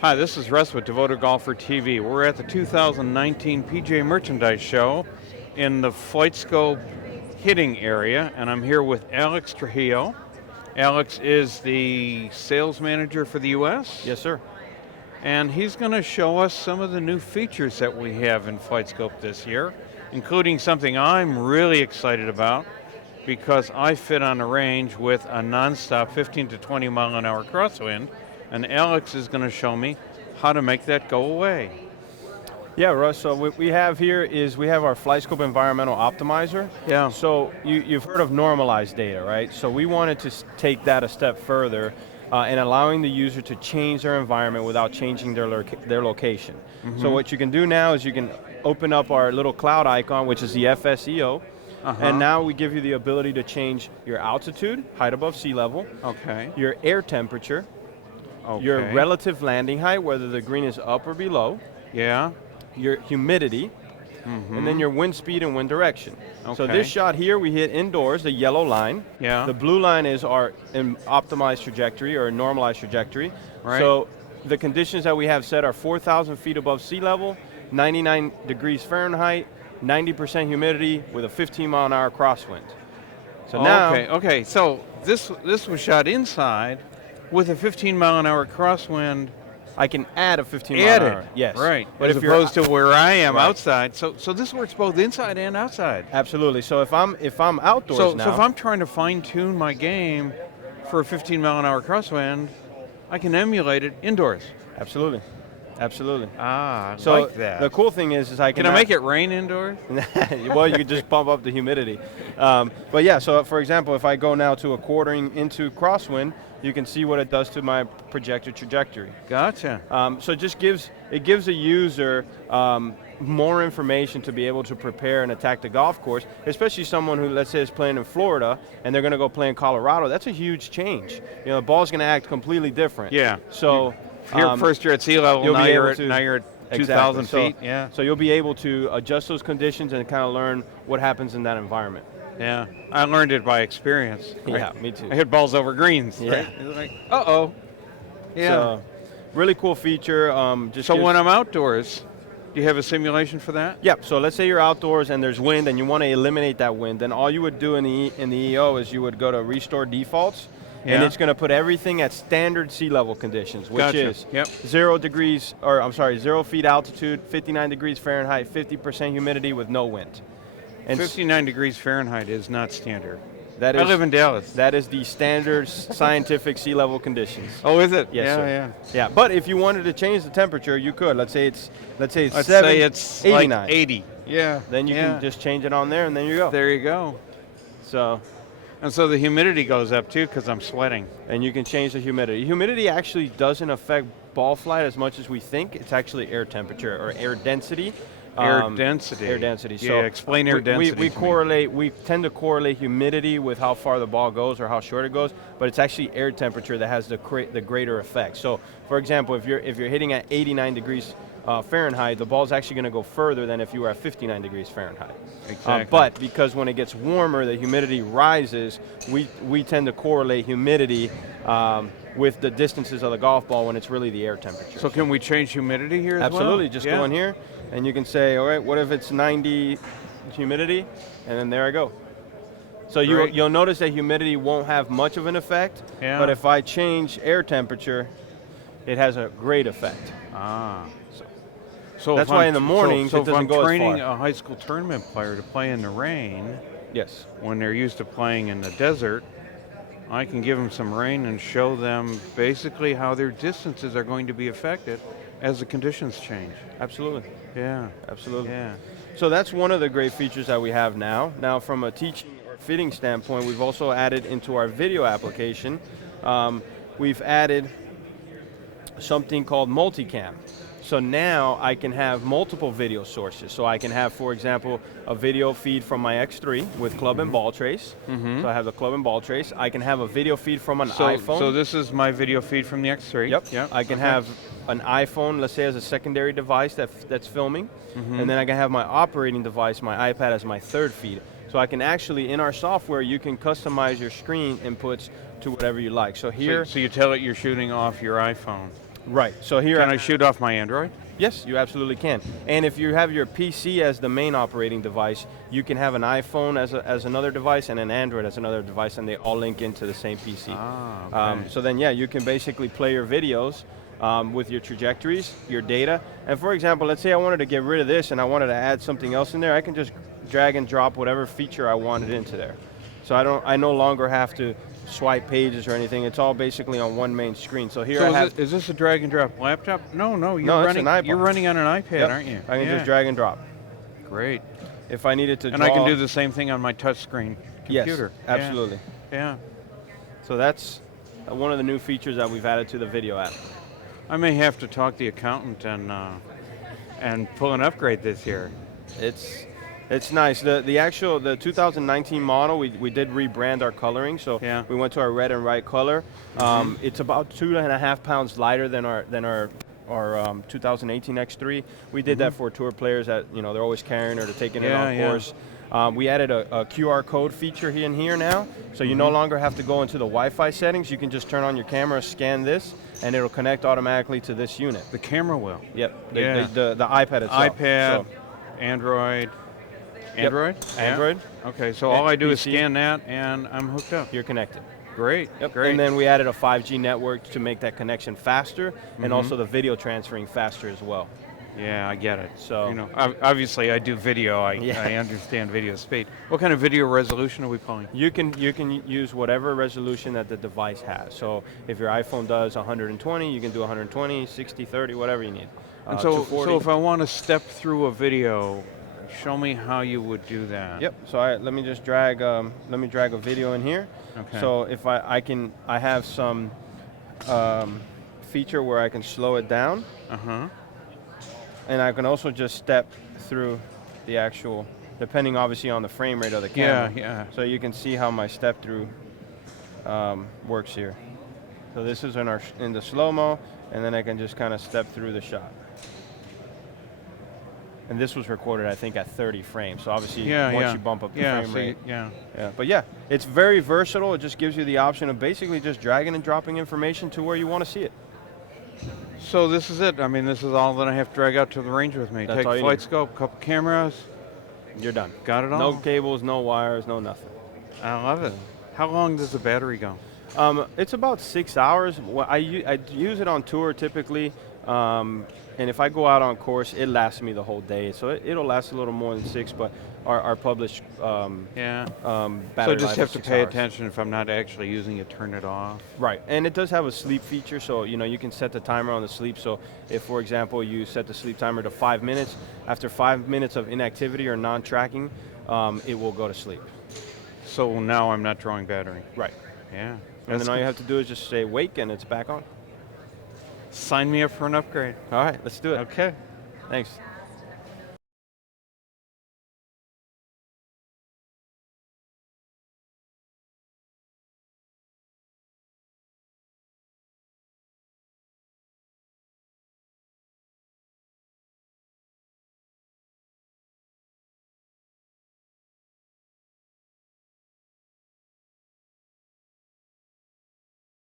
Hi, this is Russ with Devoted Golfer TV. We're at the 2019 PGA Merchandise Show in the FlightScope hitting area, and I'm here with Alex Trujillo. Alex is the sales manager for the U.S. Yes, sir. And he's going to show us some of the new features that we have in FlightScope this year, including something I'm really excited about because I fit on the range with a nonstop 15 to 20 mile an hour crosswind, and Alex is going to show me how to make that go away. Yeah, Russ, so what we have here is we have our FlightScope Environmental Optimizer. Yeah. So you've heard of normalized data, right? So we wanted to take that a step further and allowing the user to change their environment without changing their location. Mm-hmm. So what you can do now is you can open up our little cloud icon, which is the FSEO, and now we give you the ability to change your altitude, height above sea level, Okay. your air temperature, Okay. your relative landing height, whether the green is up or below, Yeah. your humidity, and then your wind speed and wind direction. So Okay. this shot here, we hit indoors, the yellow line. Yeah. The blue line is our optimized trajectory or normalized trajectory. Right. So the conditions that we have set are 4,000 feet above sea level, 99 degrees Fahrenheit, 90% humidity with a 15 mile an hour crosswind. So now, Okay. So this was shot inside with a 15 mile an hour crosswind. I can add a 15 mile an hour. Yes. Right. But As if you're opposed to where I am Right. outside. So this works both inside and outside. Absolutely. So if I'm outdoors now. So if I'm trying to fine tune my game for a 15 mile an hour crosswind, I can emulate it indoors. Absolutely. Absolutely. I So like that. the cool thing is I Can I make it rain indoors? well, you could just pump up the humidity. But yeah, so for example, if I go now to a quartering into crosswind, you can see what it does to my projected trajectory. Gotcha. So it just gives a user more information to be able to prepare and attack the golf course, especially someone who, let's say, is playing in Florida and they're going to go play in Colorado. That's a huge change. You know, the ball's going to act completely different. Yeah. So First you're at sea level, you'll now be you're able at, to- now you're at Exactly. 2,000 feet. Yeah. So you'll be able to adjust those conditions and kind of learn what happens in that environment. Yeah. I learned it by experience. Yeah, me too. I hit balls over greens. Yeah. Right? It's like, uh-oh. Yeah. So, really cool feature. So when I'm outdoors, do you have a simulation for that? Yeah, so let's say you're outdoors and there's wind and you want to eliminate that wind, then all you would do in the EO is you would go to Restore Defaults, and Yeah. it's going to put everything at standard sea level conditions, which Gotcha. is Yep. 0 feet altitude, 59 degrees Fahrenheit, 50% humidity with no wind. And 59 degrees Fahrenheit is not standard. that I is live in Dallas. that is the standard scientific sea level conditions. Oh, is it? Yes, yeah, sir. yeah. Yeah, but if you wanted to change the temperature, you could. Let's say it's Let's seven, say it's 89. like 80. Yeah. Then you can just change it on there, and then you go. There you go. So, And so the humidity goes up too because I'm sweating. and you can change the humidity. Humidity actually doesn't affect ball flight as much as we think. It's actually air temperature or air density. Air density. Air density. Yeah, explain air density We to me. correlate. We tend to correlate humidity with how far the ball goes or how short it goes, but it's actually air temperature that has the greater effect. So, for example, if you're hitting at 89 degrees Fahrenheit, the ball's actually going to go further than if you were at 59 degrees Fahrenheit. Exactly. But because when it gets warmer, the humidity rises. We tend to correlate humidity with the distances of the golf ball when it's really the air temperature. So can we change humidity here as well? Absolutely, just go in here and you can say, all right, what if it's 90 humidity? And then there I go. So Great. you'll notice that humidity won't have much of an effect, Yeah. but if I change air temperature, it has a great effect. So That's if why I'm- in the mornings so it doesn't if go I'm as training far. a high school tournament player to play in the rain, Yes. when they're used to playing in the desert, I can give them some rain and show them basically how their distances are going to be affected as the conditions change. Absolutely. Yeah. Absolutely. Yeah. So that's one of the great features that we have now. Now from a teaching or fitting standpoint, we've also added into our video application, we've added something called Multicam. So now I can have multiple video sources. So I can have, for example, a video feed from my X3 with club and ball trace. So I have the club and ball trace. I can have a video feed from an iPhone. So this is my video feed from the X3. Yep. I can have an iPhone, let's say, as a secondary device that's filming, and then I can have my operating device, my iPad, as my third feed. So I can actually, in our software, you can customize your screen inputs to whatever you like. So here, So you tell it you're shooting off your iPhone. Right. So here, Can I shoot off my Android? yes, you absolutely can. And if you have your PC as the main operating device, you can have an iPhone as another device and an Android as another device, and they all link into the same PC. Ah, okay. So then, yeah, you can basically play your videos with your trajectories, your data. And for example, let's say I wanted to get rid of this and I wanted to add something else in there, I can just drag and drop whatever feature I wanted into there. So I no longer have to swipe pages or anything. It's all basically on one main screen. So here So I have. is this a drag and drop laptop? No, No, it's an iPod. You're running on an iPad, Yep, aren't you? I can Yeah. just drag and drop. Great. If I needed to And draw, I can do the same thing on my touchscreen computer. Yes, absolutely. Yeah. So that's one of the new features that we've added to the video app. I may have to talk to the accountant and pull an upgrade this year. It's nice. The 2019 model, we did rebrand our coloring, so Yeah. we went to our red and white color. It's about 2.5 pounds lighter than our 2018 X3. We did that for tour players that they're always carrying or they're taking it on course. We added a QR code feature in here now, so you no longer have to go into the Wi-Fi settings. You can just turn on your camera, scan this, and it'll connect automatically to this unit. The camera will. Yep. Yeah. The iPad itself. iPad, So, Android. Android? Yeah. Android. Okay, so all I do is PC. scan that and I'm hooked up. You're connected. Great. Yep. Great. And then we added a 5G network to make that connection faster, and also the video transferring faster as well. Yeah, I get it. So- obviously I do video. I understand video speed. What kind of video resolution are we pulling? You can use whatever resolution that the device has. So if your iPhone does 120, you can do 120, 60, 30, whatever you need. And so 240. if I want to step through a video, show me how you would do that. Yep. So let me just drag. Let me drag a video in here. Okay. So if I have some feature where I can slow it down, and I can also just step through the actual, depending obviously on the frame rate of the camera. Yeah. So you can see how my step through works here. So this is in the slow-mo, and then I can just kind of step through the shot. And this was recorded, I think, at 30 frames. So obviously, once you bump up the frame rate. Yeah. But yeah, it's very versatile. It just gives you the option of basically just dragging and dropping information to where you want to see it. So this is it. I mean, this is all that I have to drag out to the range with me. That's Take all a you flight need. scope, couple cameras. You're done. Got it all? No cables, no wires, no nothing. I love it. How long does the battery go? It's about 6 hours. Well, I use it on tour typically, and if I go out on course, it lasts me the whole day. So it'll last a little more than 6, but our published battery So I life just is have to 6 pay hours. attention if I'm not actually using it, turn it off. Right, and it does have a sleep feature, so you can set the timer on the sleep. So if, for example, you set the sleep timer to 5 minutes, after 5 minutes of inactivity or non-tracking, it will go to sleep. So now I'm not drawing battery. Right. Yeah. And then all you have to do is just say wake and it's back on. Sign me up for an upgrade. All right, let's do it. Okay. Thanks.